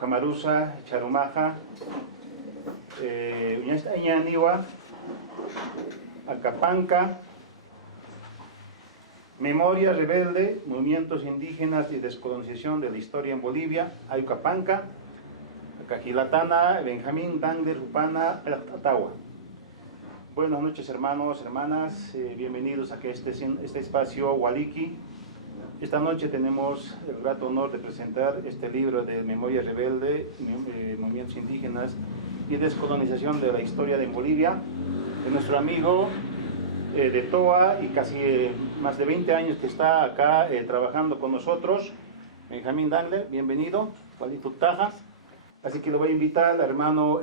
Camarusa, Charumaja, Uñañaniwa, Acapanca, Memoria Rebelde, Movimientos Indígenas y Descolonización de la Historia en Bolivia, Ayucapanca, Cajilatana, Benjamín Dangler, Upana, Atagua. Buenas noches, hermanos, hermanas, bienvenidos a este espacio Hualiqui. Esta noche tenemos el grato honor de presentar este libro de Memoria Rebelde, Movimientos Indígenas y Descolonización de la Historia de Bolivia, de nuestro amigo de TOA y casi más de 20 años que está acá trabajando con nosotros, Benjamín Dangler, bienvenido, Juanito Tajas. Así que le voy a invitar al hermano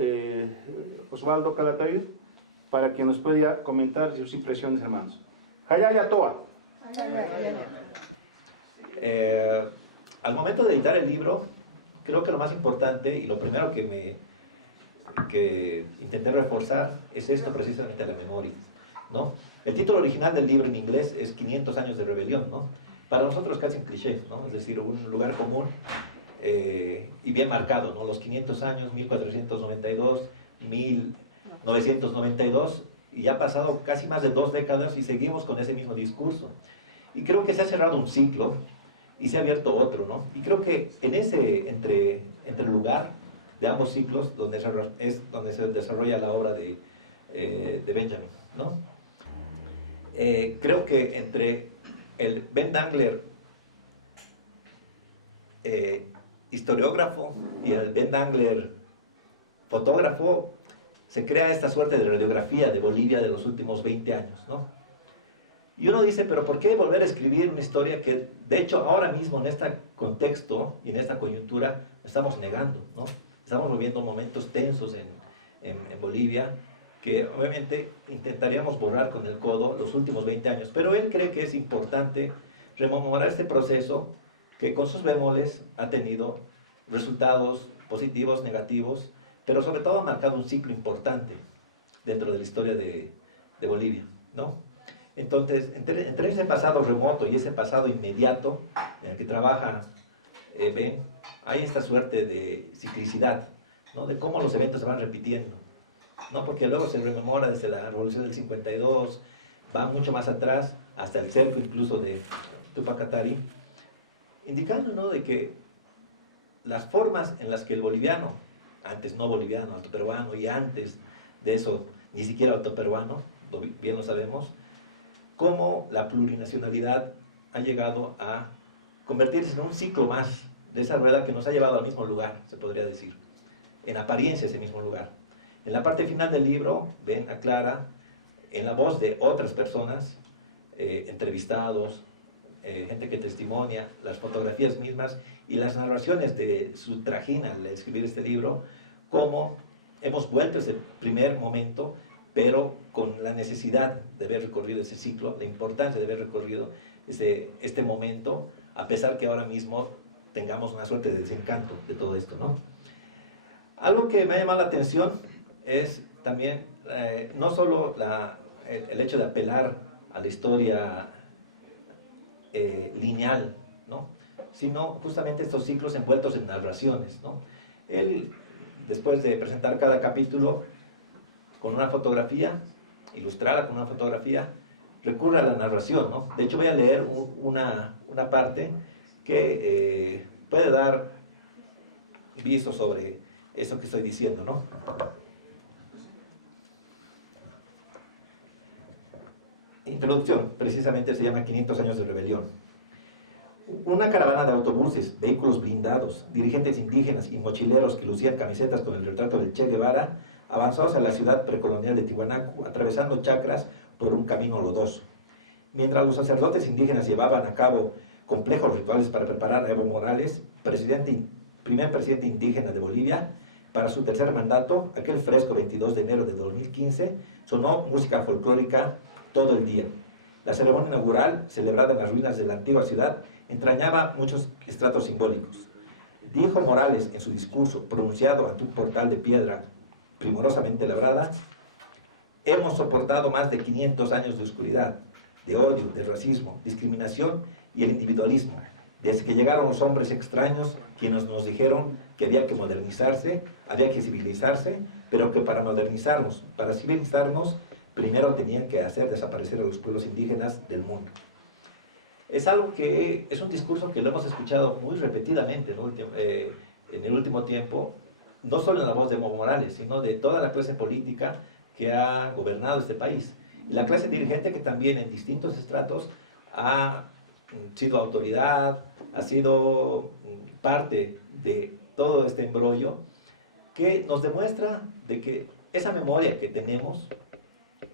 Osvaldo Calatayud para que nos pueda comentar sus impresiones, hermanos. Hayaya TOA. Al momento de editar el libro, creo que lo más importante y lo primero que intenté reforzar es esto, precisamente, la memoria, ¿no? El título original del libro en inglés es 500 años de rebelión, ¿no? Para nosotros casi un cliché, ¿no? Es decir, un lugar común y bien marcado, ¿no? Los 500 años, 1492, 1992, y ya ha pasado casi más de 2 décadas y seguimos con ese mismo discurso. Y creo que se ha cerrado un ciclo y se ha abierto otro, ¿no? Y creo que en ese entre el lugar de ambos ciclos es donde se desarrolla la obra de Benjamin, ¿no? Creo que entre el Ben Dangler historiógrafo y el Ben Dangler fotógrafo se crea esta suerte de radiografía de Bolivia de los últimos 20 años, ¿no? Y uno dice, pero ¿por qué volver a escribir una historia que, de hecho, ahora mismo en este contexto y en esta coyuntura estamos negando, ¿no? Estamos viviendo momentos tensos en Bolivia que obviamente intentaríamos borrar con el codo los últimos 20 años, pero él cree que es importante rememorar este proceso que con sus bemoles ha tenido resultados positivos, negativos, pero sobre todo ha marcado un ciclo importante dentro de la historia de Bolivia, ¿no? Entonces, entre ese pasado remoto y ese pasado inmediato en el que trabaja Ben, hay esta suerte de ciclicidad, ¿no? De cómo los eventos se van repitiendo, ¿no? Porque luego se rememora desde la Revolución del 52, va mucho más atrás, hasta el cerco incluso de Tupac Katari, indicando, ¿no?, de que las formas en las que el boliviano, antes no boliviano, alto peruano, y antes de eso ni siquiera alto peruano, bien lo sabemos, cómo la plurinacionalidad ha llegado a convertirse en un ciclo más de esa rueda que nos ha llevado al mismo lugar, se podría decir, en apariencia ese mismo lugar. En la parte final del libro, Ben aclara, en la voz de otras personas, entrevistados, gente que testimonia, las fotografías mismas y las narraciones de su trajín al escribir este libro, cómo hemos vuelto a ese primer momento, pero con la necesidad de haber recorrido ese ciclo, la importancia de haber recorrido este momento, a pesar que ahora mismo tengamos una suerte de desencanto de todo esto, ¿no? Algo que me ha llamado la atención es también no solo el hecho de apelar a la historia lineal, ¿no?, sino justamente estos ciclos envueltos en narraciones, ¿no? Él, después de presentar cada capítulo con una fotografía, ilustrada con una fotografía, recurre a la narración, ¿no? De hecho voy a leer una parte que puede dar viso sobre eso que estoy diciendo, ¿no? Introducción, precisamente se llama 500 años de rebelión. Una caravana de autobuses, vehículos blindados, dirigentes indígenas y mochileros que lucían camisetas con el retrato del Che Guevara avanzó hacia la ciudad precolonial de Tiwanaku, atravesando chacras por un camino lodoso. Mientras los sacerdotes indígenas llevaban a cabo complejos rituales para preparar a Evo Morales, primer presidente indígena de Bolivia, para su tercer mandato, aquel fresco 22 de enero de 2015, sonó música folclórica todo el día. La ceremonia inaugural, celebrada en las ruinas de la antigua ciudad, entrañaba muchos estratos simbólicos. Dijo Morales en su discurso, pronunciado ante un portal de piedra primorosamente labrada: hemos soportado más de 500 años de oscuridad, de odio, de racismo, discriminación y el individualismo, desde que llegaron los hombres extraños quienes nos dijeron que había que modernizarse, había que civilizarse, pero que para modernizarnos, para civilizarnos, primero tenían que hacer desaparecer a los pueblos indígenas del mundo. Es algo que es un discurso que lo hemos escuchado muy repetidamente en el último tiempo, no solo en la voz de Evo Morales, sino de toda la clase política que ha gobernado este país. Y la clase dirigente que también en distintos estratos ha sido autoridad, ha sido parte de todo este embrollo, que nos demuestra de que esa memoria que tenemos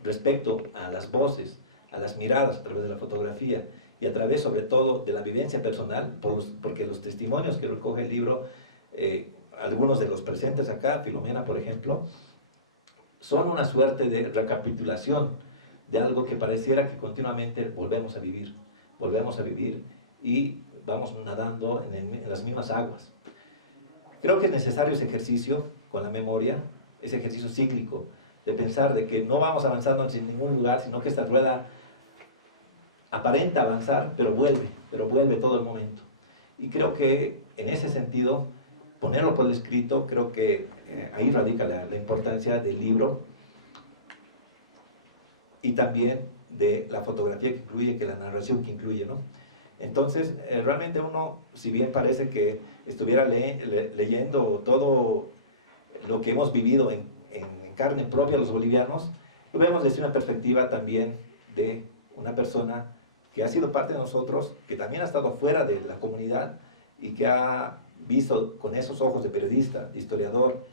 respecto a las voces, a las miradas a través de la fotografía y a través sobre todo de la vivencia personal, porque los testimonios que recoge el libro, algunos de los presentes acá, Filomena por ejemplo, son una suerte de recapitulación de algo que pareciera que continuamente volvemos a vivir y vamos nadando en las mismas aguas. Creo que es necesario ese ejercicio con la memoria, ese ejercicio cíclico, de pensar de que no vamos avanzando en ningún lugar, sino que esta rueda aparenta avanzar, pero vuelve todo el momento. Y creo que en ese sentido, ponerlo por escrito, creo que ahí radica la importancia del libro y también de la fotografía que incluye, que la narración que incluye, ¿no? Entonces, realmente uno, si bien parece que estuviera leyendo todo lo que hemos vivido en carne propia los bolivianos, lo vemos desde una perspectiva también de una persona que ha sido parte de nosotros, que también ha estado fuera de la comunidad y que ha visto con esos ojos de periodista, de historiador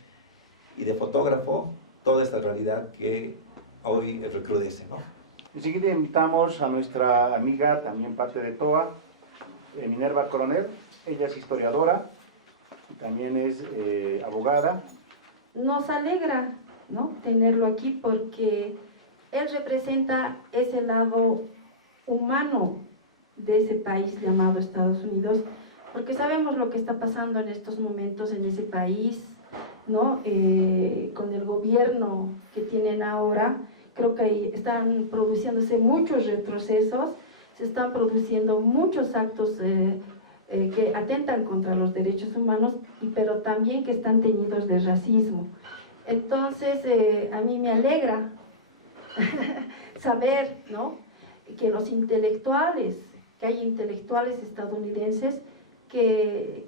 y de fotógrafo toda esta realidad que hoy recrudece, ¿no? Enseguida invitamos a nuestra amiga, también parte de TOA, Minerva Coronel. Ella es historiadora, también es abogada. Nos alegra, ¿no?, tenerlo aquí porque él representa ese lado humano de ese país llamado Estados Unidos, porque sabemos lo que está pasando en estos momentos en ese país, ¿no? Con el gobierno que tienen ahora. Creo que están produciéndose muchos retrocesos, se están produciendo muchos actos que atentan contra los derechos humanos, pero también que están teñidos de racismo. Entonces, a mí me alegra saber, ¿no?, que los intelectuales, que hay intelectuales estadounidenses que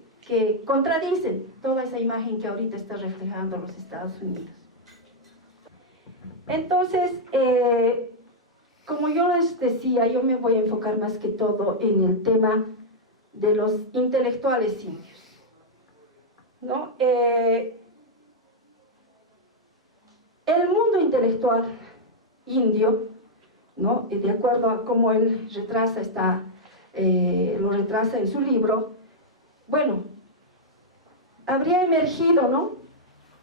contradicen toda esa imagen que ahorita está reflejando los Estados Unidos. Entonces, como yo les decía, yo me voy a enfocar más que todo en el tema de los intelectuales indios, ¿no? El mundo intelectual indio, ¿no?, de acuerdo a cómo él lo retrasa en su libro, bueno, habría emergido, ¿no?,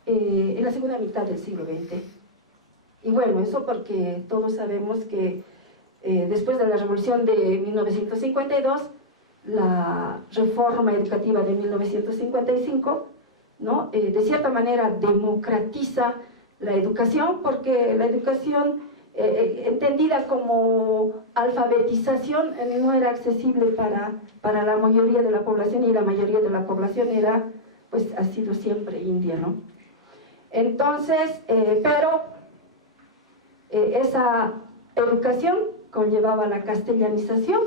en la segunda mitad del siglo XX. Y bueno, eso porque todos sabemos que después de la revolución de 1952, la reforma educativa de 1955, ¿no?, de cierta manera democratiza la educación, porque la educación entendida como alfabetización no era accesible para la mayoría de la población, y la mayoría de la población ha sido siempre india, ¿no? Entonces, esa educación conllevaba la castellanización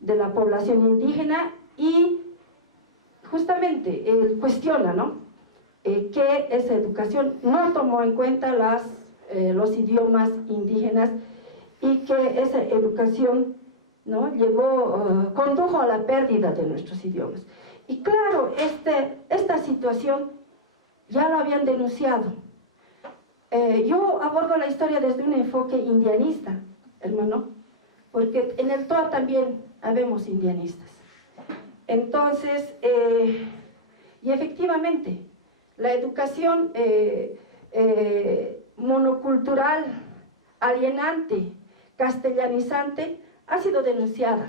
de la población indígena y justamente él cuestiona, ¿no?, que esa educación no tomó en cuenta los idiomas indígenas y que esa educación, ¿no?, condujo a la pérdida de nuestros idiomas. Y claro, esta situación ya lo habían denunciado. Yo abordo la historia desde un enfoque indianista, hermano, porque en el TOA también habemos indianistas. Entonces, y efectivamente, la educación monocultural, alienante, castellanizante, ha sido denunciada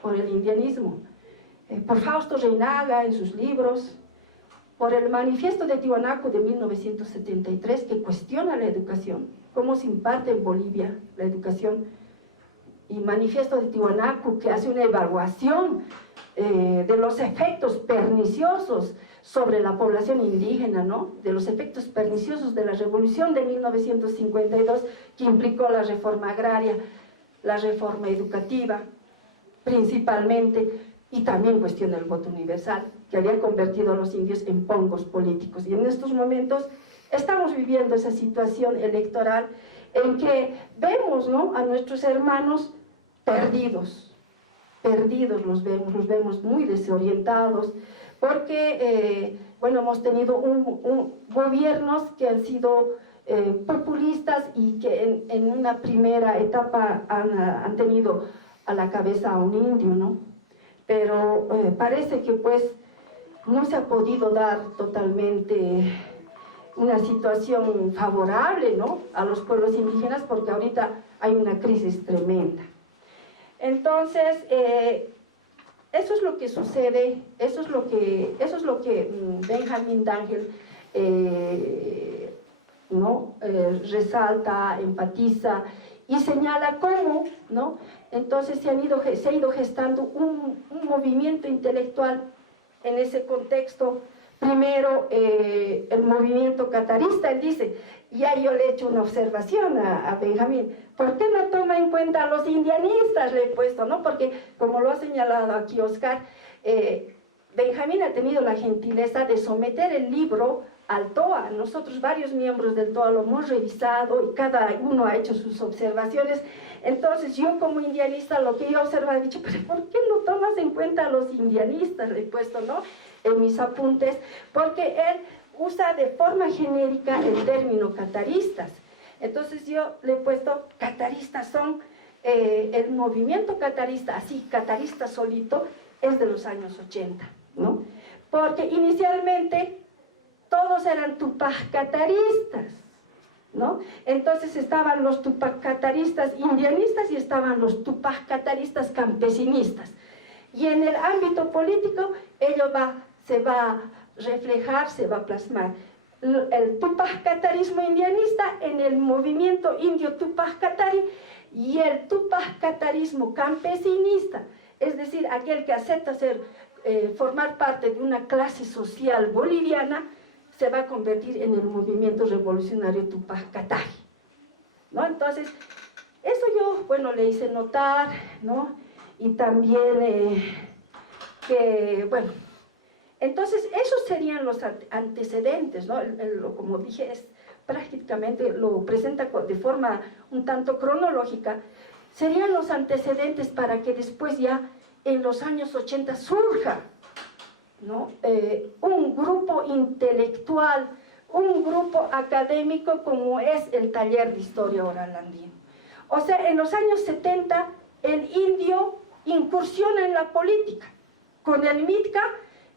por el indianismo, por Fausto Reinaga en sus libros, por el Manifiesto de Tiwanaku de 1973, que cuestiona la educación, cómo se imparte en Bolivia la educación, y Manifiesto de Tiwanaku, que hace una evaluación de los efectos perniciosos sobre la población indígena, ¿no? De los efectos perniciosos de la revolución de 1952 que implicó la reforma agraria, la reforma educativa, principalmente, y también cuestión del voto universal, que había convertido a los indios en pongos políticos. Y en estos momentos estamos viviendo esa situación electoral en que vemos, ¿no?, a nuestros hermanos perdidos los vemos muy desorientados, porque, bueno, hemos tenido gobiernos que han sido populistas y que en una primera etapa han tenido a la cabeza a un indio, ¿no? Pero parece que pues no se ha podido dar totalmente una situación favorable, ¿no?, a los pueblos indígenas, porque ahorita hay una crisis tremenda. Entonces, eso es lo que sucede, eso es lo que Benjamin D'Angel ¿no?, resalta, enfatiza y señala cómo, ¿no?, entonces se ha ido gestando un movimiento intelectual en ese contexto. Primero, el movimiento catarista, él dice, ya yo le he hecho una observación a Benjamín, ¿por qué no toma en cuenta a los indianistas? Le he puesto, ¿no? Porque, como lo ha señalado aquí Oscar, Benjamín ha tenido la gentileza de someter el libro al TOA. Nosotros, varios miembros del TOA, lo hemos revisado y cada uno ha hecho sus observaciones. Entonces, yo como indianista, lo que yo observo, he dicho, pero ¿por qué no tomas en cuenta a los indianistas? Le he puesto, ¿no?, en mis apuntes, porque él usa de forma genérica el término cataristas. Entonces yo le he puesto, cataristas son, el movimiento catarista, así, catarista solito, es de los años 80, ¿no? Porque inicialmente todos eran tupac cataristas, ¿no? Entonces estaban los tupac cataristas indianistas y estaban los tupac cataristas campesinistas. Y en el ámbito político ello se va a reflejar, se va a plasmar el Tupac catarismo indianista en el movimiento indio Tupac Katari y el Tupac catarismo campesinista, es decir, aquel que acepta formar parte de una clase social boliviana, se va a convertir en el movimiento revolucionario Tupac Katari, ¿no? Entonces, eso yo, bueno, le hice notar, ¿no? Y también que, bueno, entonces esos serían los antecedentes, ¿no? Como dije, prácticamente lo presenta de forma un tanto cronológica, serían los antecedentes para que después ya en los años 80 surja, ¿no?, un grupo intelectual, un grupo académico como es el Taller de Historia Oral Andino. O sea, en los años 70 el indio incursiona en la política con el MITCA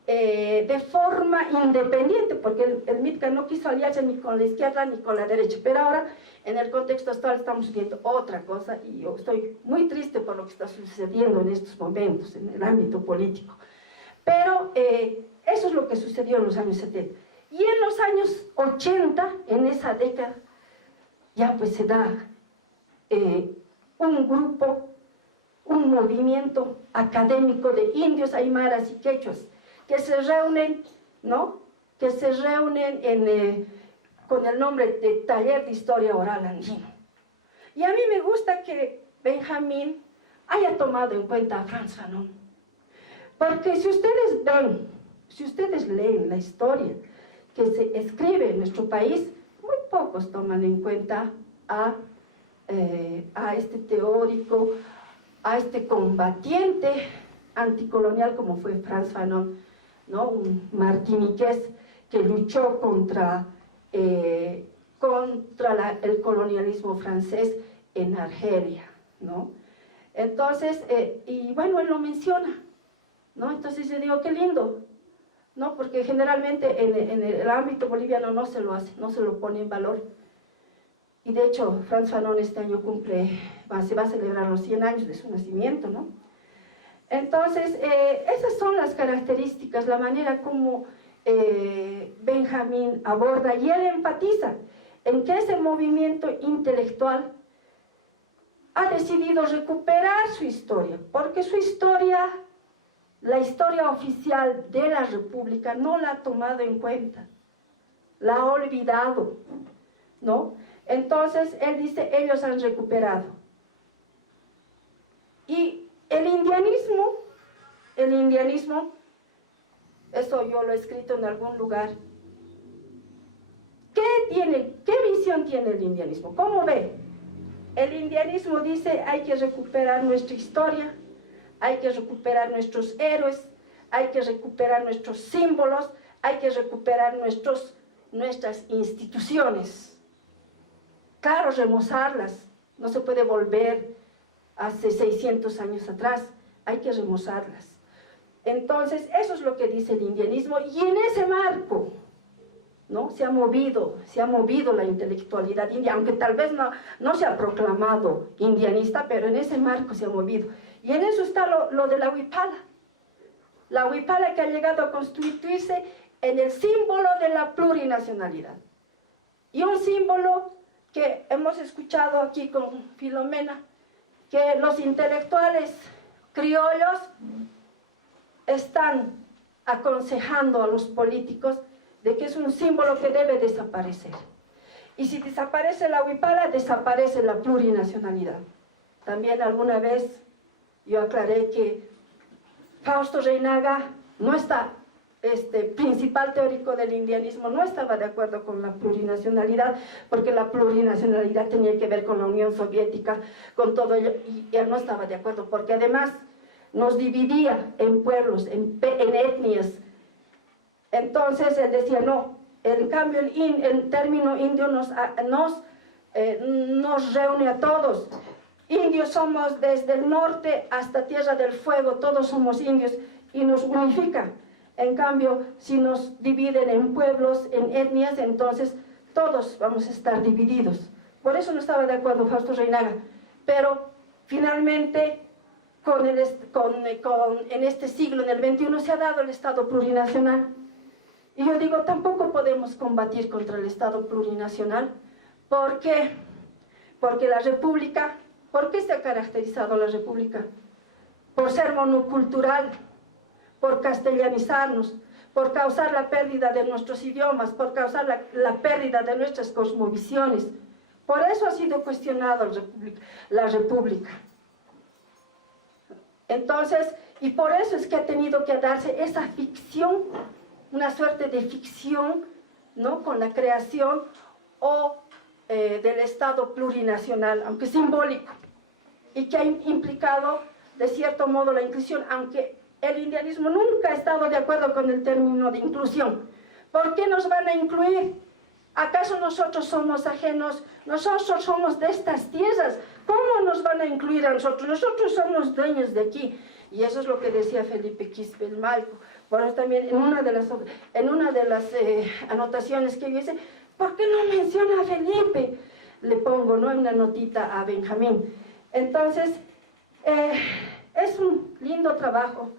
de forma independiente, porque el MITCA no quiso aliarse ni con la izquierda ni con la derecha, pero ahora en el contexto actual estamos viendo otra cosa y yo estoy muy triste por lo que está sucediendo en estos momentos en el ámbito político, pero eso es lo que sucedió en los años 70. Y en los años 80, en esa década, ya pues se da un grupo, un movimiento académico de indios, aymaras y quechuas, que se reúnen, ¿no?, que se reúnen con el nombre de Taller de Historia Oral Andino. Y a mí me gusta que Benjamín haya tomado en cuenta a Frantz Fanon, porque si ustedes ven, si ustedes leen la historia que se escribe en nuestro país, muy pocos toman en cuenta a este teórico, a este combatiente anticolonial como fue Frantz Fanon, ¿no?, un martiniqués que luchó contra el colonialismo francés en Argelia, ¿no? Entonces, y bueno, él lo menciona, ¿no? Entonces yo digo, qué lindo, ¿no? Porque generalmente en el ámbito boliviano no se lo hace, no se lo pone en valor. Y de hecho, Frantz Fanon este año se va a celebrar los 100 años de su nacimiento, ¿no? Entonces, esas son las características, la manera como Benjamín aborda, y él enfatiza en que ese movimiento intelectual ha decidido recuperar su historia, porque su historia la historia oficial de la República no la ha tomado en cuenta, la ha olvidado, ¿no? Entonces, él dice, ellos han recuperado. Y el indianismo, eso yo lo he escrito en algún lugar. ¿Qué visión tiene el indianismo? ¿Cómo ve? El indianismo dice, hay que recuperar nuestra historia, hay que recuperar nuestros héroes, hay que recuperar nuestros símbolos, hay que recuperar nuestras instituciones. Claro, remozarlas, no se puede volver hace 600 años atrás, hay que remozarlas. Entonces, eso es lo que dice el indianismo, y en ese marco, ¿no? Se ha movido la intelectualidad india, aunque tal vez no se ha proclamado indianista, pero en ese marco se ha movido. Y en eso está lo de la huipala. La huipala que ha llegado a constituirse en el símbolo de la plurinacionalidad. Y un símbolo que hemos escuchado aquí con Filomena, que los intelectuales criollos están aconsejando a los políticos de que es un símbolo que debe desaparecer. Y si desaparece la huipala, desaparece la plurinacionalidad. También alguna vez yo aclaré que Fausto Reynaga no está, principal teórico del indianismo, no estaba de acuerdo con la plurinacionalidad, porque la plurinacionalidad tenía que ver con la Unión Soviética, con todo ello, y él no estaba de acuerdo, porque además nos dividía en pueblos, en etnias. Entonces él decía, no, en cambio el término indio nos reúne a todos. Indios somos desde el norte hasta Tierra del Fuego, todos somos indios y nos unifica. En cambio, si nos dividen en pueblos, en etnias, entonces todos vamos a estar divididos. Por eso no estaba de acuerdo Fausto Reynaga. Pero finalmente, en este siglo, en el XXI, se ha dado el Estado plurinacional. Y yo digo, tampoco podemos combatir contra el Estado plurinacional. ¿Por qué? Porque la República, ¿por qué se ha caracterizado la República? Por ser monocultural, por castellanizarnos, por causar la pérdida de nuestros idiomas, por causar la pérdida de nuestras cosmovisiones. Por eso ha sido cuestionada la República. Entonces, y por eso es que ha tenido que darse esa ficción, una suerte de ficción, ¿no?, con la creación del Estado plurinacional, aunque simbólico, y que ha implicado de cierto modo la inclusión, aunque el indianismo nunca ha estado de acuerdo con el término de inclusión. ¿Por qué nos van a incluir? ¿Acaso nosotros somos ajenos? Nosotros somos de estas tierras. ¿Cómo nos van a incluir a nosotros? Nosotros somos dueños de aquí. Y eso es lo que decía Felipe Quispe el Malco. Por eso también en una de las anotaciones que dice, ¿por qué no menciona a Felipe? Le pongo, ¿no?, una notita a Benjamín. Entonces, es un lindo trabajo.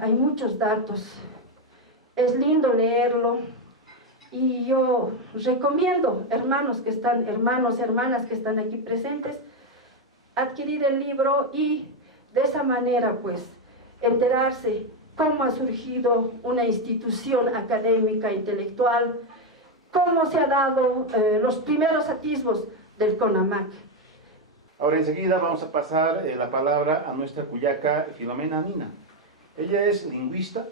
Hay muchos datos. Es lindo leerlo. Y yo recomiendo, hermanos, hermanas que están aquí presentes, adquirir el libro y de esa manera, pues, enterarse cómo ha surgido una institución académica, intelectual, cómo se ha dado los primeros atisbos del CONAMAC. Ahora enseguida vamos a pasar la palabra a nuestra cuyaca Filomena Nina. Ella es lingüista,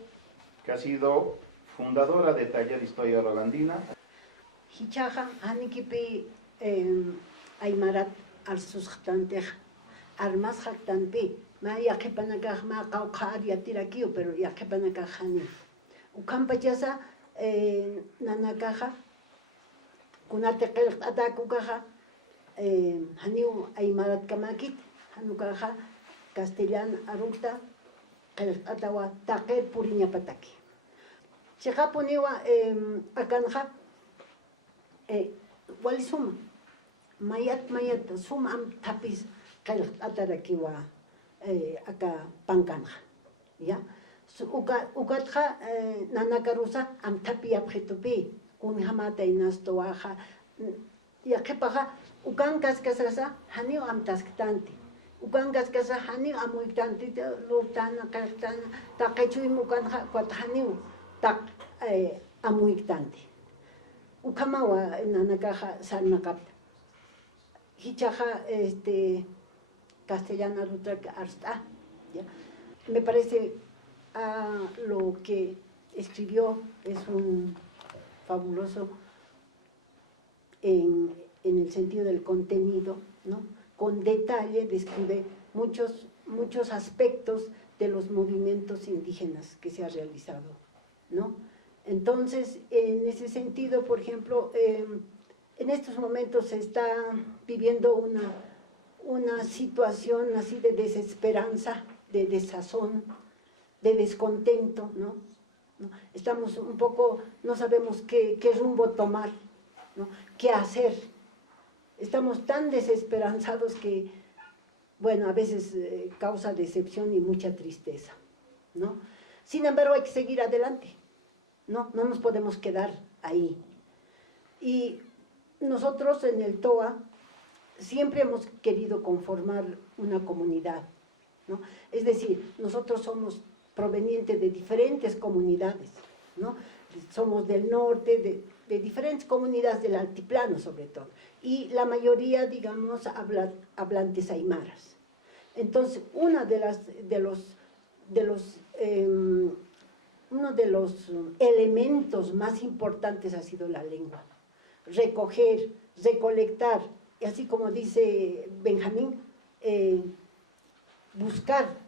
que ha sido fundadora de Taller de Historia Rolandina. Hichaja, Hanikipi, Aymarat, al susjantej, armas jactanpi, ma yakepanakaj, ma kaujar yatirakio, pero yakepanakaj hani. Ukampachasa, nanakaja, kunatekel atakukaja, haniu Aymarat kamakit, hanukaja, castellan aruta, atawa, taker puriña pataki. Chikapuniwa akanja walisuma mayat suma am tapis kal atarakiwa aka pankanja ya ukatja nanakarusa am tapi abjetupi kun hamata inastoaja ya kepaja ukan kaskasasa hanio am tasktanti ukangas casa hani amuitante lutana cartana takechu mukanja cuatjaniu tak amuitante ukamawa nanakaja sanakapta hichaja castellana rutra arsta, ¿ya? Me parece lo que escribió es un fabuloso en el sentido del contenido, ¿no? Con detalle describe muchos aspectos de los movimientos indígenas que se ha realizado, ¿no? Entonces, en ese sentido, por ejemplo, en estos momentos se está viviendo una situación así de desesperanza, de desazón, de descontento, ¿no? Estamos un poco, no sabemos qué rumbo tomar, ¿no? ¿Qué hacer? Estamos tan desesperanzados que, bueno, a veces causa decepción y mucha tristeza, ¿no? Sin embargo, hay que seguir adelante, ¿no? No nos podemos quedar ahí. Y nosotros en el TOA siempre hemos querido conformar una comunidad, ¿no? Es decir, nosotros somos provenientes de diferentes comunidades, ¿no? Somos del norte, de diferentes comunidades del altiplano sobre todo, y la mayoría, digamos, hablantes aymaras. Entonces, uno de los elementos más importantes ha sido la lengua. Recoger, recolectar, y así como dice Benjamín, buscar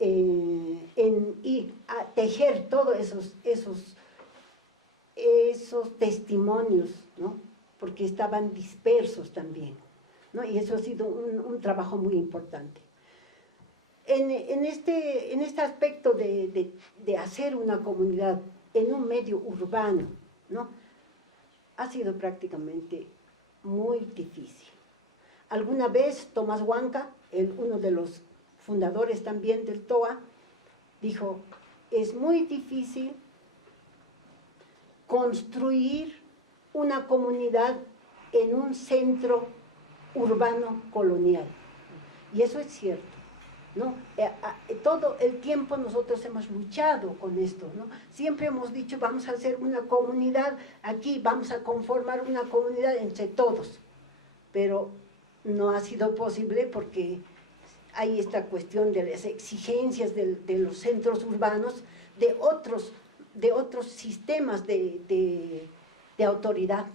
y a tejer todos esos testimonios, ¿no? Porque estaban dispersos también, ¿no? Y eso ha sido un trabajo muy importante. En este aspecto de hacer una comunidad en un medio urbano, ¿no? Ha sido prácticamente muy difícil. Alguna vez Tomás Huanca, uno de los fundadores también del TOA, dijo, es muy difícil construir una comunidad en un centro urbano colonial. Y eso es cierto, ¿no? Todo el tiempo nosotros hemos luchado con esto, ¿no? Siempre hemos dicho, vamos a hacer una comunidad aquí, vamos a conformar una comunidad entre todos, pero no ha sido posible porque hay esta cuestión de las exigencias de los centros urbanos, de otros sistemas de autoridad.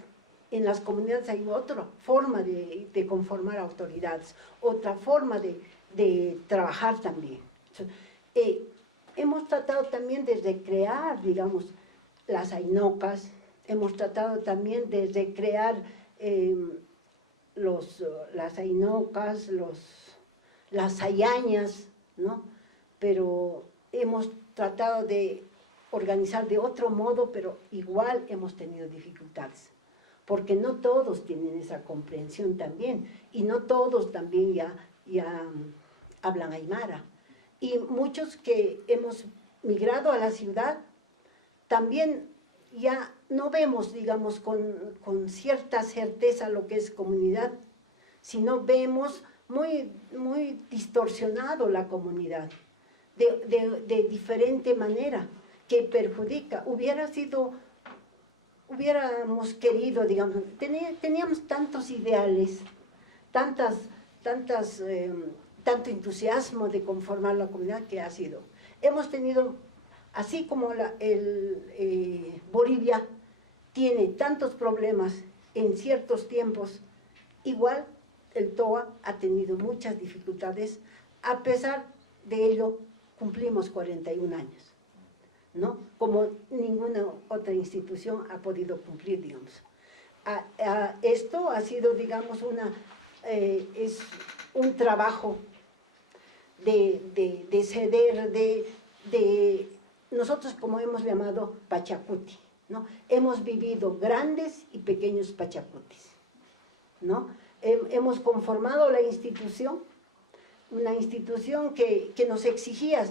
En las comunidades hay otra forma de conformar autoridades, otra forma de trabajar también. Hemos tratado también de recrear, digamos, las ainocas, hemos tratado también de recrear las ainocas, las ayañas, ¿no? Pero hemos tratado de organizar de otro modo, pero igual hemos tenido dificultades, porque no todos tienen esa comprensión también, y no todos también ya hablan aymara. Y muchos que hemos migrado a la ciudad, también ya no vemos, digamos, con cierta certeza lo que es comunidad, sino vemos muy distorsionado la comunidad, de diferente manera, que perjudica. Hubiéramos querido, digamos, teníamos tantos ideales, tanto entusiasmo de conformar la comunidad que ha sido. Hemos tenido, así como Bolivia tiene tantos problemas en ciertos tiempos, igual el TOA ha tenido muchas dificultades. A pesar de ello, cumplimos 41 años, ¿no? Como ninguna otra institución ha podido cumplir, digamos. Esto ha sido, digamos, es un trabajo de ceder, nosotros como hemos llamado Pachacuti, ¿no? Hemos vivido grandes y pequeños Pachacutis, ¿no? Hemos conformado la institución, una institución que nos exigía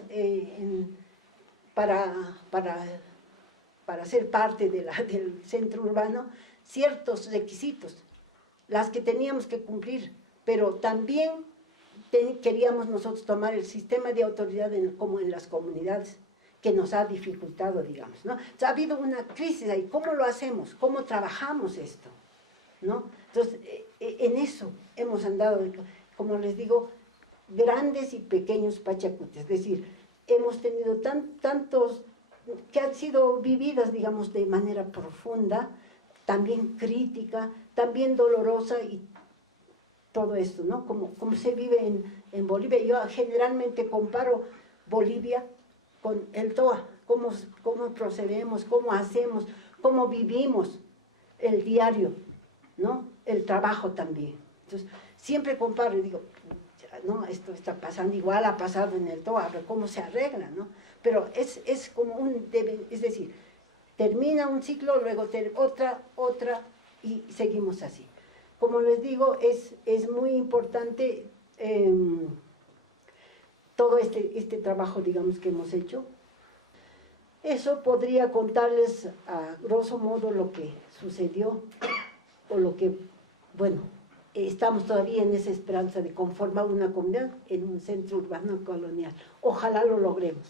para ser parte del centro urbano ciertos requisitos, las que teníamos que cumplir pero también queríamos nosotros tomar el sistema de autoridad como en las comunidades, que nos ha dificultado, digamos, ¿no? O sea, ha habido una crisis ahí. ¿Cómo lo hacemos? ¿Cómo trabajamos esto? ¿No? Entonces, en eso hemos andado, como les digo, grandes y pequeños pachacutes. Es decir, hemos tenido tantos que han sido vividas, digamos, de manera profunda, también crítica, también dolorosa y todo esto, ¿no? Como se vive en Bolivia. Yo generalmente comparo Bolivia con el TOA, cómo procedemos, cómo hacemos, cómo vivimos el diario, ¿no? El trabajo también. Entonces, siempre comparo y digo, no, esto está pasando, igual ha pasado en el TOA, a ver cómo se arregla, ¿no? Pero es como es decir, termina un ciclo, luego otra, y seguimos así. Como les digo, es muy importante todo este trabajo, digamos, que hemos hecho. Eso podría contarles a grosso modo lo que sucedió, o lo que, bueno, estamos todavía en esa esperanza de conformar una comunidad en un centro urbano colonial. Ojalá lo logremos.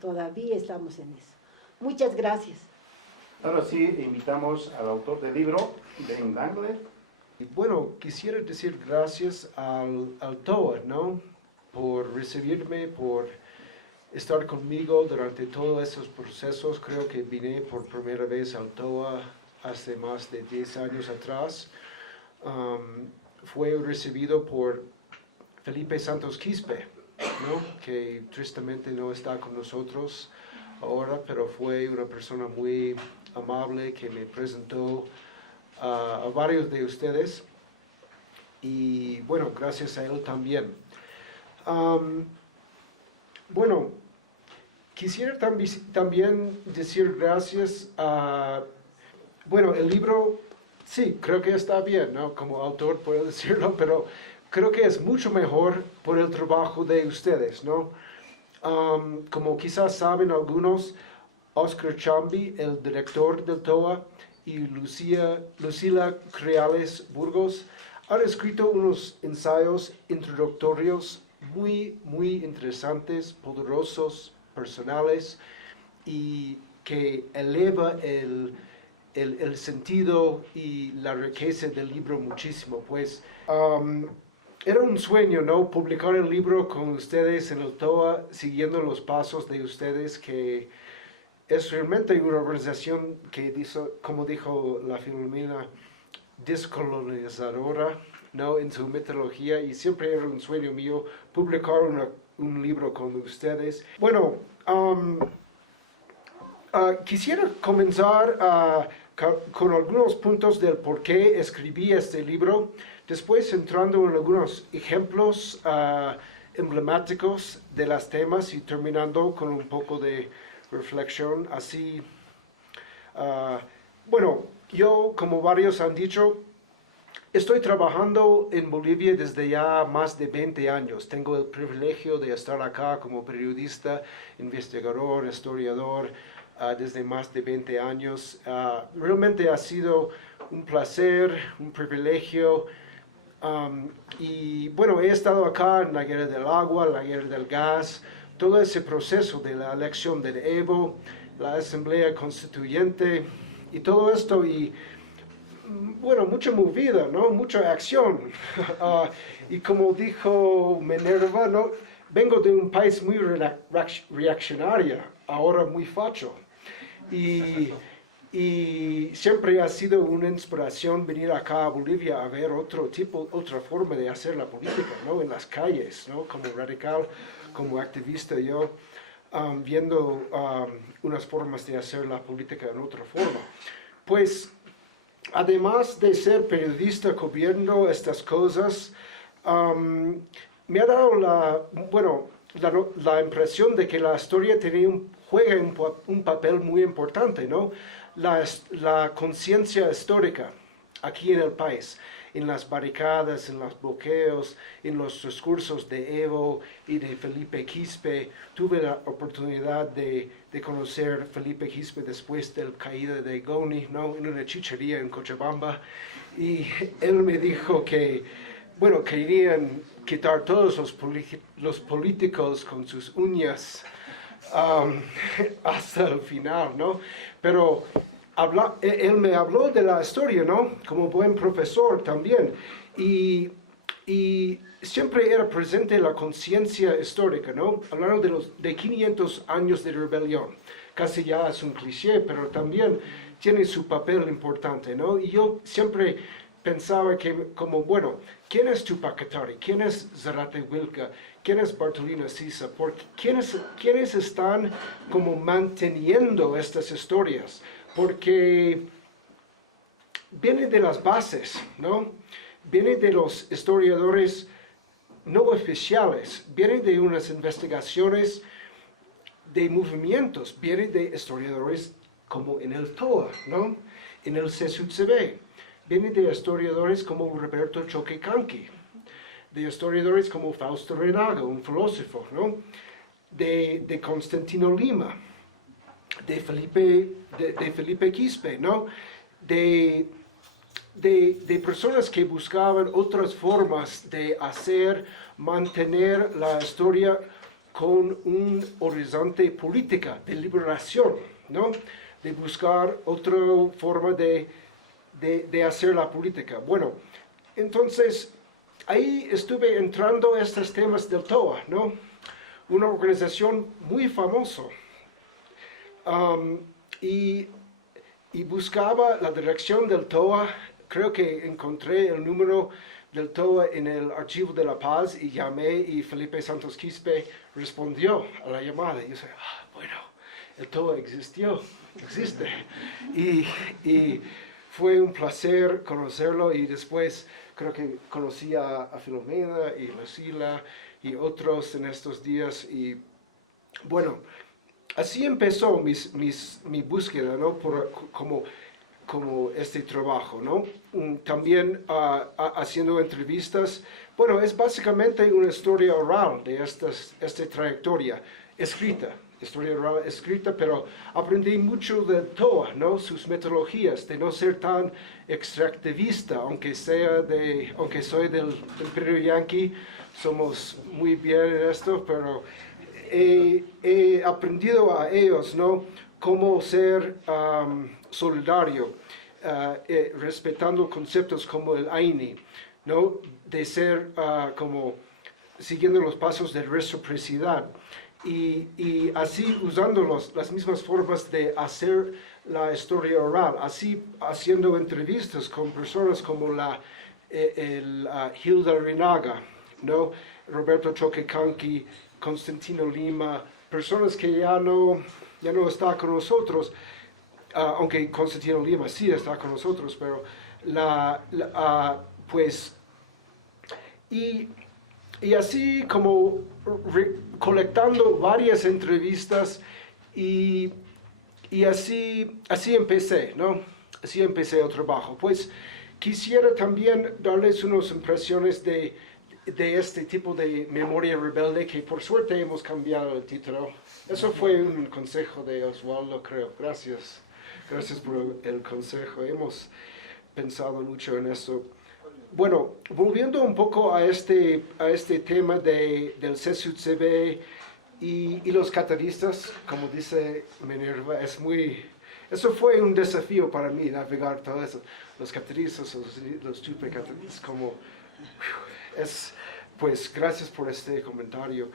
Todavía estamos en eso. Muchas gracias. Ahora sí, invitamos al autor del libro, Ben Dangler. Bueno, quisiera decir gracias al TOA, ¿no? Por recibirme, por estar conmigo durante todos estos procesos. Creo que vine por primera vez al TOA hace más de 10 años atrás. Fue recibido por Felipe Santos Quispe, ¿no? Que tristemente no está con nosotros ahora, pero fue una persona muy amable que me presentó a varios de ustedes, y bueno, gracias a él también. Bueno, quisiera también decir gracias a, bueno, el libro, sí, creo que está bien, ¿no? Como autor puedo decirlo, pero creo que es mucho mejor por el trabajo de ustedes, ¿no? Como quizás saben algunos, Oscar Chambi, el director del TOA, y Lucila Creales Burgos han escrito unos ensayos introductorios muy interesantes, poderosos, personales, y que eleva el sentido y la riqueza del libro muchísimo. Pues era un sueño, ¿no? Publicar el libro con ustedes en el TOA, siguiendo los pasos de ustedes, que es realmente una organización que, como dijo la Filomena, descolonizadora, ¿no? En su metodología, y siempre era un sueño mío publicar un libro con ustedes. Bueno, quisiera comenzar con algunos puntos del por qué escribí este libro, después entrando en algunos ejemplos emblemáticos de los temas y terminando con un poco de reflexión. Así, bueno, yo, como varios han dicho, estoy trabajando en Bolivia desde ya más de 20 años. Tengo el privilegio de estar acá como periodista, investigador, historiador, desde más de 20 años. Realmente ha sido un placer, un privilegio. Y bueno, he estado acá en la guerra del agua, la guerra del gas, todo ese proceso de la elección del Evo, la Asamblea Constituyente y todo esto, y bueno, mucha movida, ¿no? Mucha acción. Y como dijo Minerva, ¿no? Vengo de un país muy reaccionario, ahora muy facho. Y siempre ha sido una inspiración venir acá a Bolivia a ver otra forma de hacer la política, ¿no? En las calles, ¿no? Como radical, como activista yo, viendo unas formas de hacer la política en otra forma. Pues, además de ser periodista cubriendo estas cosas, me ha dado la impresión de que la historia juega un papel muy importante, ¿no? La conciencia histórica aquí en el país, en las barricadas, en los bloqueos, en los discursos de Evo y de Felipe Quispe. Tuve la oportunidad de conocer Felipe Quispe después de la caída de Goni, ¿no? En una chichería en Cochabamba, y él me dijo que bueno, querían quitar todos los políticos con sus uñas hasta el final, ¿no? Pero él me habló de la historia, ¿no? Como buen profesor también. Y siempre era presente la conciencia histórica, ¿no? Hablando de 500 años de rebelión. Casi ya es un cliché, pero también tiene su papel importante, ¿no? Y yo siempre pensaba que, como, bueno, ¿quién es Tupac Katari? ¿Quién es Zarate Wilka? ¿Quién es Bartolina Sisa? ¿Quiénes están como manteniendo estas historias? Porque viene de las bases, ¿no? Viene de los historiadores no oficiales, viene de unas investigaciones de movimientos, viene de historiadores como en el TOA, ¿no? En el CSUCB, viene de historiadores como Roberto Choquecanqui, de historiadores como Fausto Renaga, un filósofo, ¿no? De Constantino Lima, de Felipe Quispe, ¿no? De personas que buscaban otras formas de mantener la historia con un horizonte política, de liberación, ¿no? De buscar otra forma de hacer la política. Bueno, entonces, ahí estuve entrando a estos temas del TOA, ¿no? Una organización muy famosa. Y buscaba la dirección del TOA. Creo que encontré el número del TOA en el Archivo de la Paz y llamé y Felipe Santos Quispe respondió a la llamada. Y yo dije, bueno, el TOA existe. Y fue un placer conocerlo y después creo que conocí a Filomena y Lucila y otros en estos días. Y bueno, así empezó mi búsqueda, ¿no? Como este trabajo, ¿no? También haciendo entrevistas. Bueno, es básicamente una historia oral de esta trayectoria escrita. Historia oral escrita, pero aprendí mucho del TOA, ¿no? Sus metodologías, de no ser tan extractivista, aunque soy del Imperio Yanqui, somos muy bien en esto, pero he aprendido a ellos, ¿no? Cómo ser solidario, respetando conceptos como el Aini, ¿no? De ser como siguiendo los pasos de reciprocidad. Y así usando las mismas formas de hacer la historia oral, así haciendo entrevistas con personas como Hilda Renaga, ¿no? Roberto Choquecanqui, Constantino Lima, personas que ya no está con nosotros, aunque Constantino Lima sí está con nosotros, pero pues y así como colectando varias entrevistas y así empecé, ¿no? Así empecé el trabajo. Pues quisiera también darles unas impresiones de este tipo de memoria rebelde, que por suerte hemos cambiado el título. Eso fue un consejo de Osvaldo, creo. Gracias por el consejo. Hemos pensado mucho en eso. Bueno, volviendo un poco a este tema del CSUCB y los cataristas, como dice Minerva, eso fue un desafío para mí, navegar todo eso. Los cataristas, los tupecataristas, pues gracias por este comentario.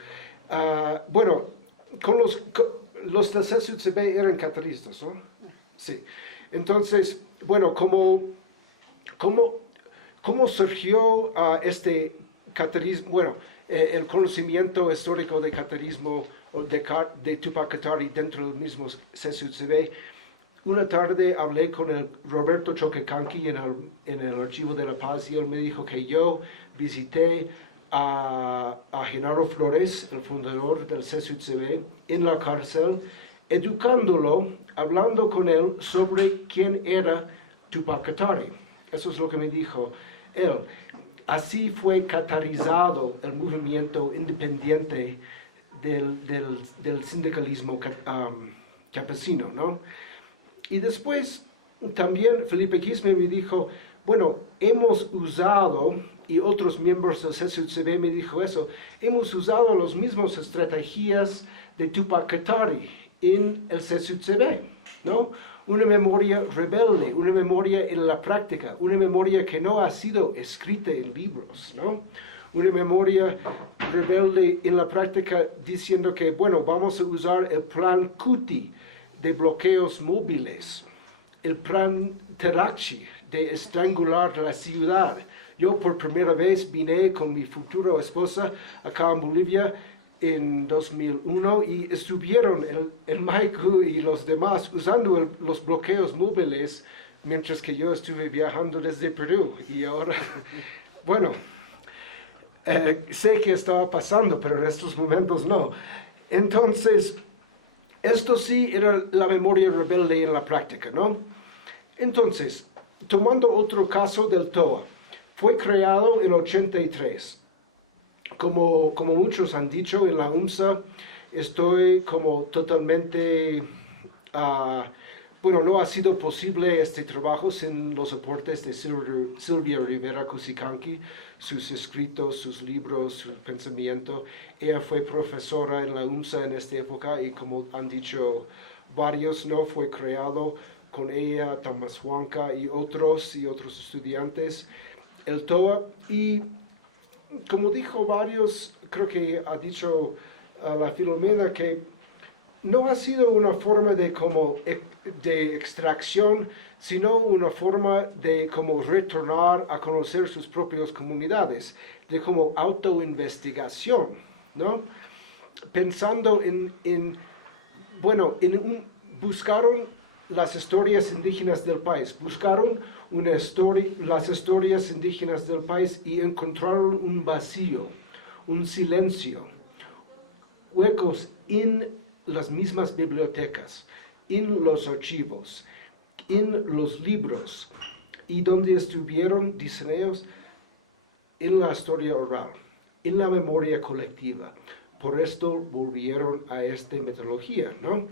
Bueno, los del CSUCB eran cataristas, ¿no? Sí. Entonces, bueno, ¿Cómo surgió este catarismo? Bueno, el conocimiento histórico de catarismo de Tupac Katari dentro del mismo CSUCB. Una tarde hablé con el Roberto Choquecanqui en el Archivo de la Paz y él me dijo que yo visité a Genaro Flores, el fundador del CSUCB, en la cárcel, educándolo, hablando con él sobre quién era Tupac Katari. Eso es lo que me dijo él. Así fue catarizado el movimiento independiente del sindicalismo campesino, ¿no? Y después también Felipe Quispe me dijo, bueno, hemos usado y otros miembros del CCUCB me dijo eso, hemos usado las mismas estrategias de Tupac Katari en el CCUCB, ¿no? Una memoria rebelde, una memoria en la práctica, una memoria que no ha sido escrita en libros, ¿no? Una memoria rebelde en la práctica diciendo que, bueno, vamos a usar el plan Kuti de bloqueos móviles, el plan Terachi de estrangular la ciudad. Yo por primera vez vine con mi futura esposa acá en Bolivia en 2001 y estuvieron el Maiku y los demás usando los bloqueos móviles mientras que yo estuve viajando desde Perú. Y ahora, bueno, sé que estaba pasando, pero en estos momentos no. Entonces, esto sí era la memoria rebelde en la práctica, ¿no? Entonces, tomando otro caso del TOA, fue creado en 83. Como muchos han dicho, en la UNSA estoy como totalmente, bueno, no ha sido posible este trabajo sin los aportes de Silvia Rivera Cusicanqui, sus escritos, sus libros, su pensamiento. Ella fue profesora en la UNSA en esta época y como han dicho varios, no fue creado con ella, Tomás Huanca y otros estudiantes, el TOA. Y como dijo varios, creo que ha dicho la Filomena que no ha sido una forma de extracción, sino una forma de como retornar a conocer sus propias comunidades, de como autoinvestigación, ¿no? Pensando buscaron las historias indígenas del país, buscaron las historias indígenas del país y encontraron un vacío, un silencio, huecos en las mismas bibliotecas, en los archivos, en los libros, y donde estuvieron diseñados en la historia oral, en la memoria colectiva. Por esto volvieron a esta metodología, ¿no?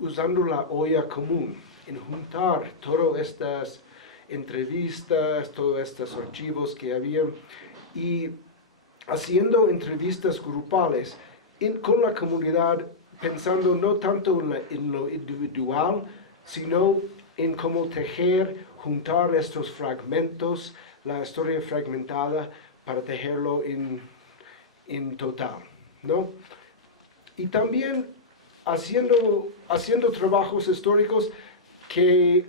Usando la olla común, en juntar todas estas entrevistas, todos estos archivos que había, y haciendo entrevistas grupales con la comunidad, pensando no tanto en lo individual, sino en cómo tejer, juntar estos fragmentos, la historia fragmentada, para tejerlo en total, ¿no? Y también haciendo trabajos históricos que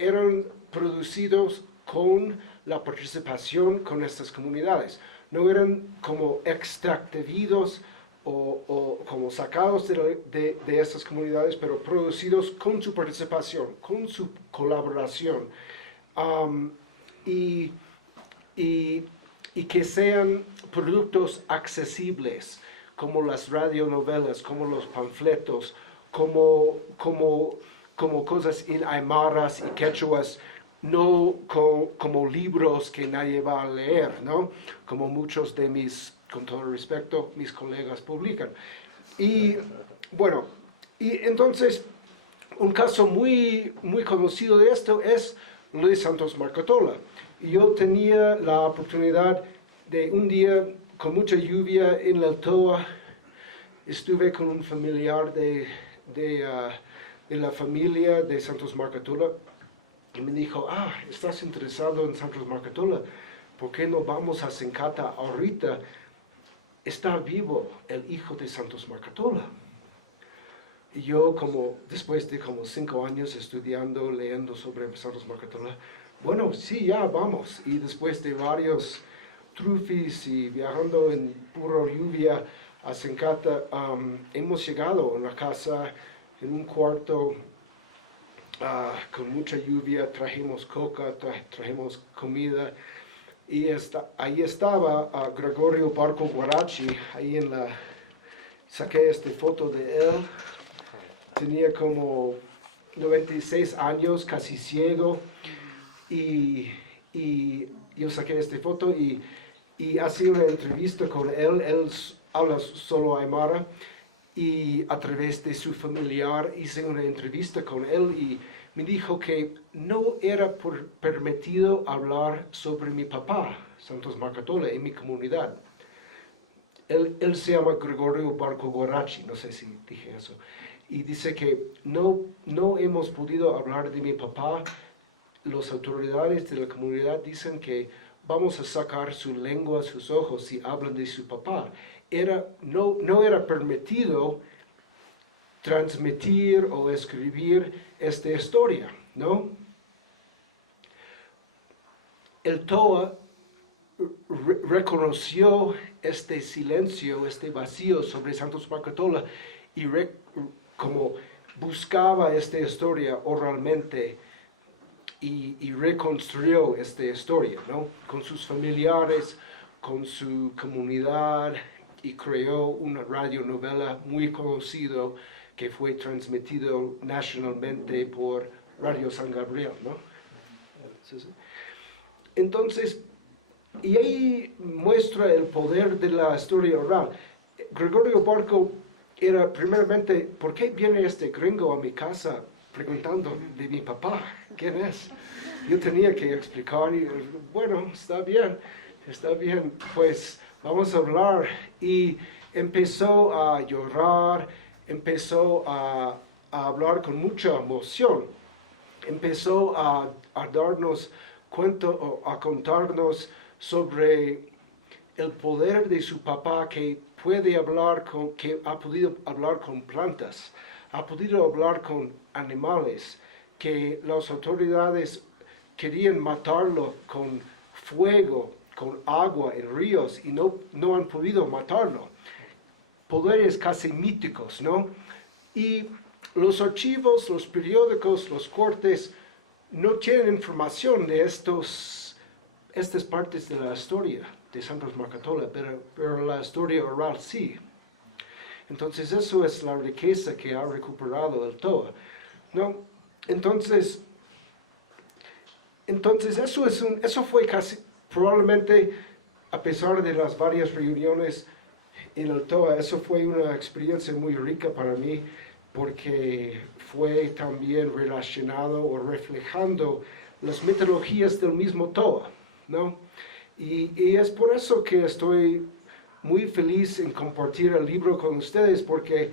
eran producidos con la participación con estas comunidades. No eran como extractados o como sacados de estas comunidades, pero producidos con su participación, con su colaboración, y que sean productos accesibles, como las radionovelas, como los panfletos, como cosas en aymaras y quechuas, no como libros que nadie va a leer, ¿no? Como muchos de con todo respeto, mis colegas publican. Y bueno, y entonces un caso muy conocido de esto es Luis Santos Marcatola. Y yo tenía la oportunidad de un día con mucha lluvia en el TOA, estuve con un familiar de la familia de Santos Marcatola y me dijo, ¿estás interesado en Santos Marcatola? ¿Por qué no vamos a Sencata ahorita? Está vivo el hijo de Santos Marcatola. Y yo, después de 5 años estudiando, leyendo sobre Santos Marcatola, bueno, sí, ya vamos. Y después de varios trufis y viajando en pura lluvia a Sencata, hemos llegado a una casa, en un cuarto, con mucha lluvia, trajimos coca, trajimos comida. Y ahí estaba Gregorio Barco Guarachi, saqué esta foto de él, tenía como 96 años, casi ciego, y yo saqué esta foto y hacía una entrevista con él habla solo aymara, y a través de su familiar hice una entrevista con él y me dijo que no era permitido hablar sobre mi papá Santos Marcatola en mi comunidad. Él se llama Gregorio Barco Guarachi, no sé si dije eso. Y dice que no hemos podido hablar de mi papá. Las autoridades de la comunidad dicen que vamos a sacar su lengua, sus ojos, si hablan de su papá. No era permitido transmitir o escribir esta historia, ¿no? El TOA reconoció este silencio, este vacío sobre Santos Marcatola y como buscaba esta historia oralmente y reconstruyó esta historia, ¿no? Con sus familiares, con su comunidad, y creó una radionovela muy conocida que fue transmitido nacionalmente por Radio San Gabriel, ¿no? Entonces, y ahí muestra el poder de la historia oral. Gregorio Barco era primeramente, ¿por qué viene este gringo a mi casa preguntando de mi papá? ¿Quién es? Yo tenía que explicar y, bueno, está bien, pues vamos a hablar. Y empezó a llorar, empezó a hablar con mucha emoción, empezó a darnos cuenta, a contarnos sobre el poder de su papá que que ha podido hablar con plantas, ha podido hablar con animales, que las autoridades querían matarlo con fuego, con agua en ríos y no han podido matarlo. Poderes casi míticos, ¿no? Y los archivos, los periódicos, los cortes no tienen información de estas partes de la historia de Santos Marcatola, pero la historia oral sí. Entonces eso es la riqueza que ha recuperado el TOA, ¿no? Entonces eso fue casi, probablemente, a pesar de las varias reuniones en el TOA, eso fue una experiencia muy rica para mí, porque fue también relacionado o reflejando las mitologías del mismo TOA, ¿no? Y es por eso que estoy muy feliz en compartir el libro con ustedes, porque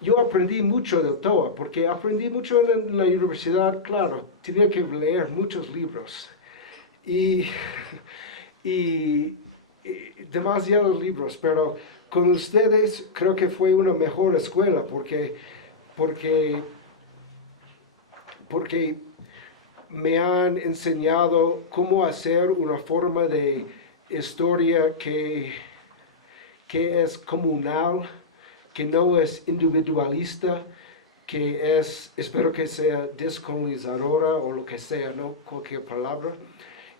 yo aprendí mucho del TOA, porque aprendí mucho en la universidad, claro, tenía que leer muchos libros y demasiados libros, pero con ustedes creo que fue una mejor escuela, porque me han enseñado cómo hacer una forma de historia que es comunal, que no es individualista, que espero que sea descolonizadora o lo que sea, ¿no? Cualquier palabra.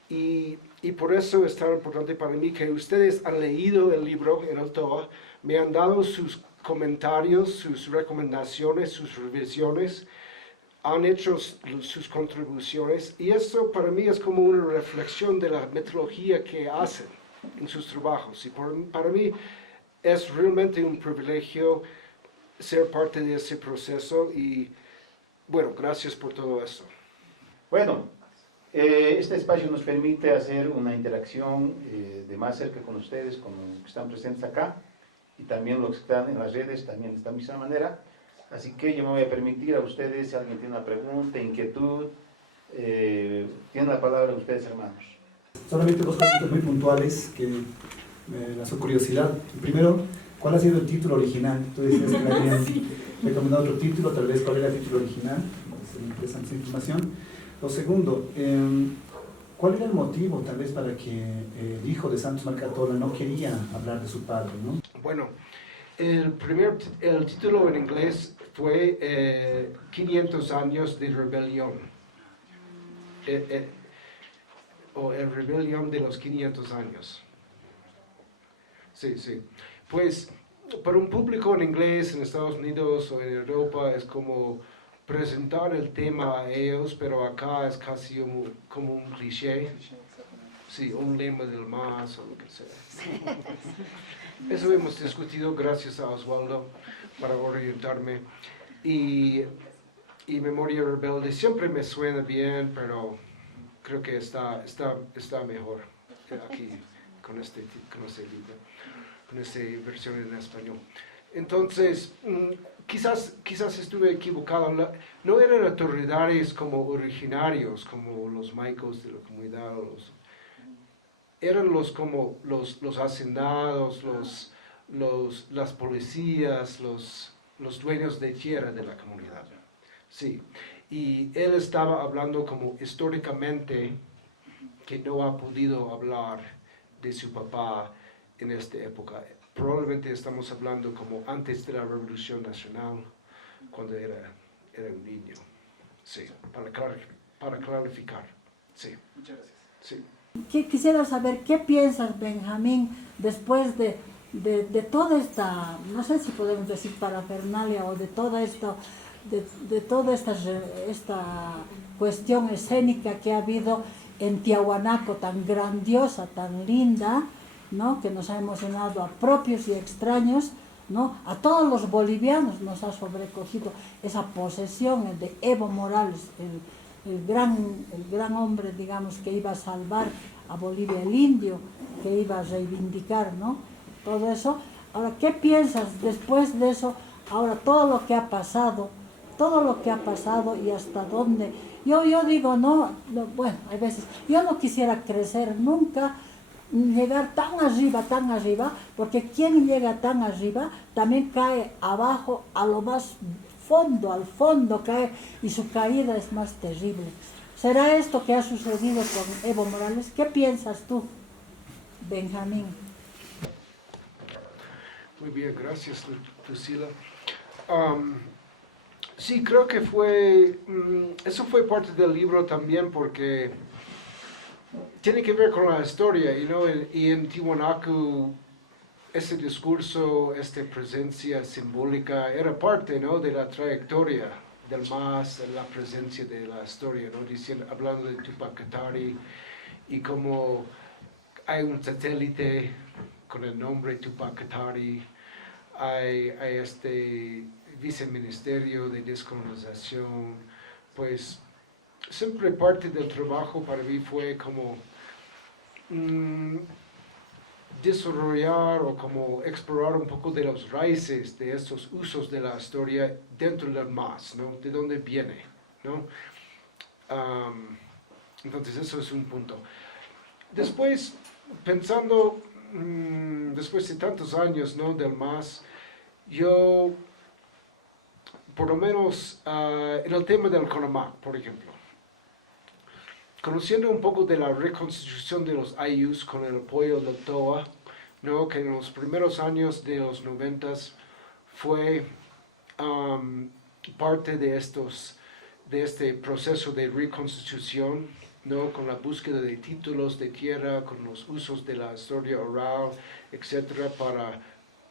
Y por eso es tan importante para mí que ustedes han leído el libro en el TOA, me han dado sus comentarios, sus recomendaciones, sus revisiones, han hecho sus contribuciones, y eso para mí es como una reflexión de la metodología que hacen en sus trabajos. Y para mí es realmente un privilegio ser parte de ese proceso y, bueno, gracias por todo eso. Bueno, este espacio nos permite hacer una interacción de más cerca con ustedes, con los que están presentes acá, y también los que están en las redes, también de esta misma manera. Así que yo me voy a permitir a ustedes, si alguien tiene una pregunta, inquietud, tienen la palabra ustedes, hermanos. Solamente dos preguntas muy puntuales que me lanzó curiosidad. Primero, ¿cuál ha sido el título original? Tú decías que me habían recomendado otro título, tal vez cuál era el título original. Es interesante esa información. Lo segundo, ¿cuál era el motivo tal vez para que el hijo de Santos Marcatola no quería hablar de su padre, ¿no? Bueno, el título en inglés fue 500 años de rebelión, o el rebelión de los 500 años. Sí. Pues para un público en inglés en Estados Unidos o en Europa es como presentar el tema a ellos, pero acá es casi como un cliché. Sí, un lema del más o lo que sea. Eso hemos discutido gracias a Osvaldo para orientarme. Y Memoria Rebelde siempre me suena bien, pero creo que está mejor. aquí con este libro, con esta versión en español. Entonces, quizás estuve equivocado. No eran autoridades como originarios, como los maicos de la comunidad, eran como los hacendados, las policías, los dueños de tierra de la comunidad. Sí, y él estaba hablando como históricamente que no ha podido hablar de su papá en esta época. Probablemente estamos hablando como antes de la Revolución Nacional, cuando era un niño. Sí, para clarificar. Sí. Muchas gracias. Sí. Quisiera saber qué piensas, Benjamín, después de toda esta, no sé si podemos decir parafernalia, o de toda esta cuestión escénica que ha habido en Tiahuanaco, tan grandiosa, tan linda, ¿no? Que nos ha emocionado a propios y extraños, ¿no? A todos los bolivianos nos ha sobrecogido esa posesión de Evo Morales, el gran hombre, digamos, que iba a salvar a Bolivia, el indio que iba a reivindicar, ¿no? Todo eso. Ahora, ¿qué piensas después de eso? Ahora, todo lo que ha pasado y hasta dónde. Yo digo, bueno, hay veces, yo no quisiera crecer nunca, llegar tan arriba, porque quien llega tan arriba también cae abajo a lo más al fondo cae, y su caída es más terrible. ¿Será esto que ha sucedido con Evo Morales? ¿Qué piensas tú, Benjamín? Muy bien, gracias, Lucila. Sí, creo que eso fue parte del libro también, porque tiene que ver con la historia, y en Tiwanaku ese discurso, esta presencia simbólica era parte, de la trayectoria del MAS, la presencia de la historia, hablando de Tupac Katari, y como hay un satélite con el nombre Tupac Katari, hay este viceministerio de descolonización. Pues siempre parte del trabajo para mí fue como desarrollar o como explorar un poco de las raíces de estos usos de la historia dentro del MAS, ¿no? De dónde viene, ¿no? Entonces eso es un punto. Después, pensando, después de tantos años, ¿no? Del MAS, yo, por lo menos en el tema del CONAMAC, por ejemplo, conociendo un poco de la reconstitución de los IUs con el apoyo del TOA, ¿no? Que en los primeros años de los 90 fue parte de este proceso de reconstitución, ¿no? Con la búsqueda de títulos de tierra, con los usos de la historia oral, etcétera, para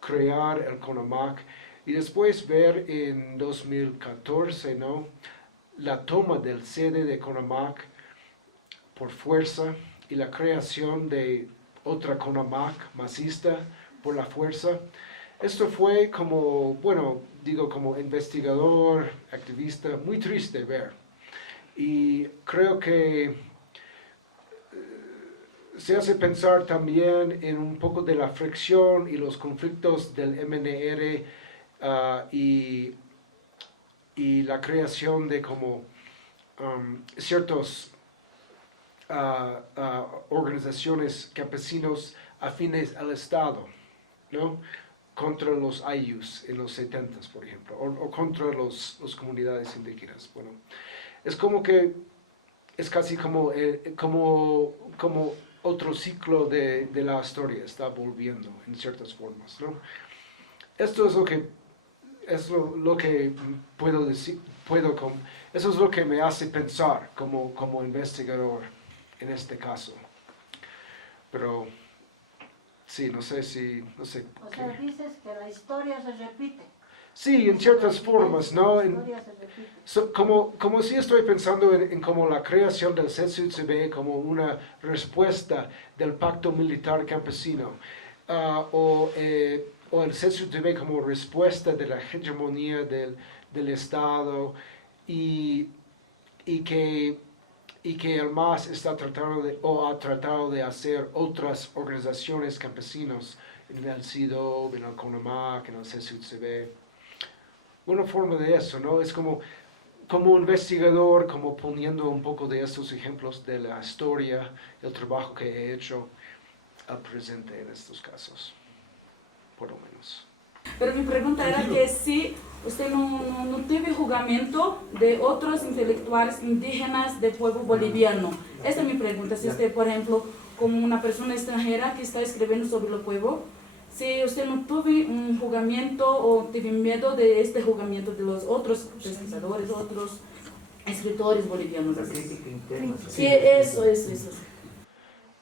crear el CONAMAC, y después ver en 2014, ¿no? La toma del sede de CONAMAC por fuerza y la creación de otra CONAMAC masista por la fuerza. Esto fue como, como investigador, activista, muy triste ver. Y creo que se hace pensar también en un poco de la fricción y los conflictos del MNR y la creación de como ciertos organizaciones campesinos afines al Estado, ¿no? Contra los IUs en los 70s, por ejemplo, o contra las comunidades indígenas. Bueno, es como que es casi como otro ciclo de la historia está volviendo en ciertas formas, ¿no? Esto es lo que puedo decir, eso es lo que me hace pensar como investigador en este caso. Pero sí, no sé. O sea, dices que la historia se repite. Sí, en ciertas formas, ¿no? La historia se repite. Como si estoy pensando en como la creación del CCCB como una respuesta del pacto militar campesino, o el CCTV como respuesta de la hegemonía del Estado, y que y que el MAS está tratando o ha tratado de hacer otras organizaciones campesinos en el CIDOB, en el CONAMAC, en el CSUTCB. Una forma de eso, ¿no? Es como investigador, como poniendo un poco de estos ejemplos de la historia, el trabajo que he hecho al presente en estos casos, por lo menos. Pero mi pregunta era que si usted no tiene juzgamiento de otros intelectuales indígenas del pueblo boliviano. Esa es mi pregunta. Si usted, por ejemplo, como una persona extranjera que está escribiendo sobre el pueblo, si usted no tuvo un juzgamiento o tiene miedo de este juzgamiento de los otros pesquisadores, otros escritores bolivianos. Sí, eso.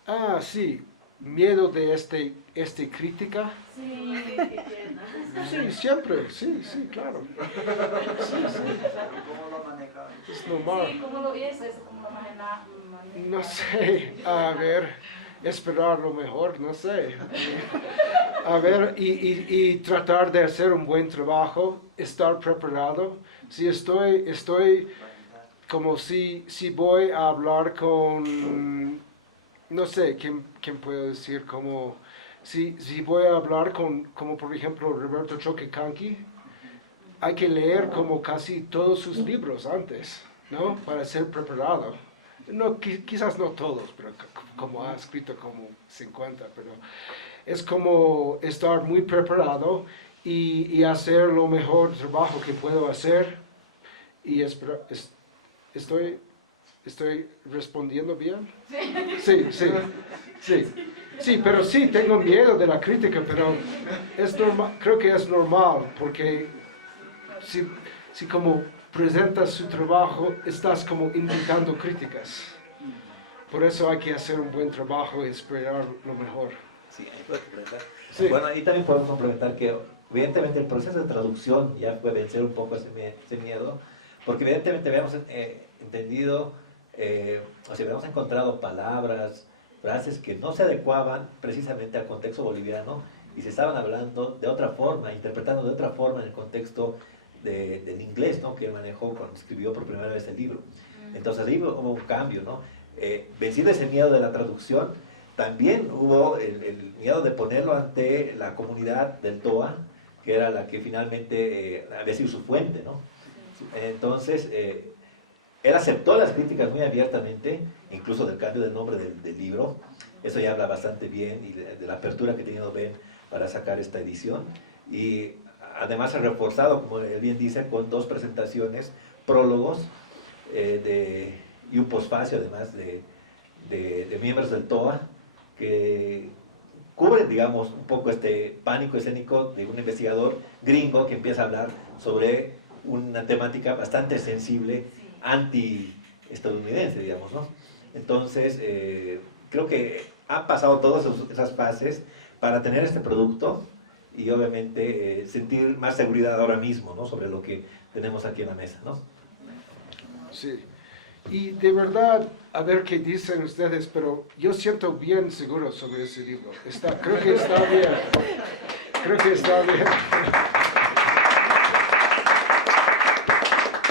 Ah, sí. Miedo de este crítica. Sí, Sí, siempre, sí, claro. Sí. Es normal. sí, ¿cómo lo ves? ¿Cómo lo maneja? No sé, a ver, esperar lo mejor, no sé. A ver, y tratar de hacer un buen trabajo, estar preparado. Si estoy como si voy a hablar con, no sé, ¿quién puedo decir? Como, si voy a hablar como por ejemplo Roberto Choquecanqui, hay que leer como casi todos sus libros antes, ¿no? Para ser preparado. No, quizás no todos, pero como ha escrito como 50, pero es como estar muy preparado y hacer lo mejor trabajo que puedo hacer y estoy respondiendo bien. Sí, pero sí, tengo miedo de la crítica, pero es normal, creo que es normal, porque si como presentas su trabajo, estás como invitando críticas. Por eso hay que hacer un buen trabajo y esperar lo mejor. Sí, ahí puedo complementar. Sí. Bueno, ahí también podemos complementar que evidentemente el proceso de traducción ya fue vencer un poco ese miedo, porque evidentemente habíamos entendido, o sea, habíamos encontrado palabras, frases que no se adecuaban precisamente al contexto boliviano y se estaban hablando de otra forma, interpretando de otra forma en el contexto del inglés, ¿no? Que él manejó cuando escribió por primera vez el libro. Entonces ahí hubo un cambio, ¿no? Vencido ese miedo de la traducción, también hubo el miedo de ponerlo ante la comunidad del TOA, que era la que finalmente había sido su fuente, ¿no? Entonces, él aceptó las críticas muy abiertamente, incluso del cambio del nombre del libro. Eso ya habla bastante bien y de la apertura que ha tenido Ben para sacar esta edición. Y además ha reforzado, como él bien dice, con 2 presentaciones, prólogos y un posfacio además de miembros del TOA que cubren, digamos, un poco este pánico escénico de un investigador gringo que empieza a hablar sobre una temática bastante sensible, anti-estadounidense, digamos, ¿no? Entonces, creo que han pasado todas esas fases para tener este producto y obviamente sentir más seguridad ahora mismo, ¿no? Sobre lo que tenemos aquí en la mesa, ¿no? Sí. Y de verdad, a ver qué dicen ustedes, pero yo siento bien seguro sobre ese libro. Creo que está bien.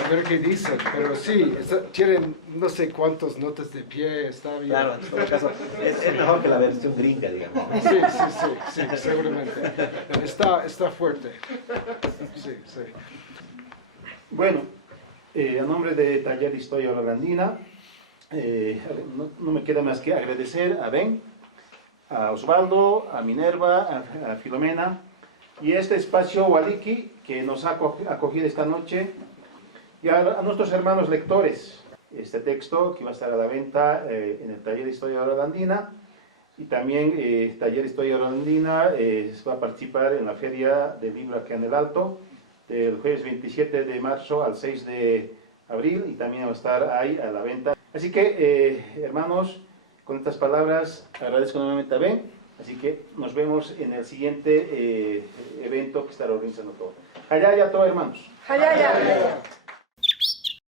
A ver qué dicen, pero sí, tienen no sé cuántas notas de pie, está bien. Claro, en todo caso, es mejor que la versión gringa, digamos, ¿no? Sí, seguramente. Está fuerte. Sí. Bueno, a nombre de Taller de Historia Orlandina, no me queda más que agradecer a Ben, a Osvaldo, a Minerva, a Filomena y este espacio Waliki que nos ha acogido esta noche y a nuestros hermanos lectores. Este texto que va a estar a la venta en el Taller de Historia Orlandina y también Taller de Historia Orlandina va a participar en la Feria del Libro aquí en el Alto del jueves 27 de marzo al 6 de abril y también va a estar ahí a la venta. Así que, hermanos, con estas palabras agradezco nuevamente a Ben, así que nos vemos en el siguiente evento que estará organizando todo. Allá, todo, hermanos. Allá.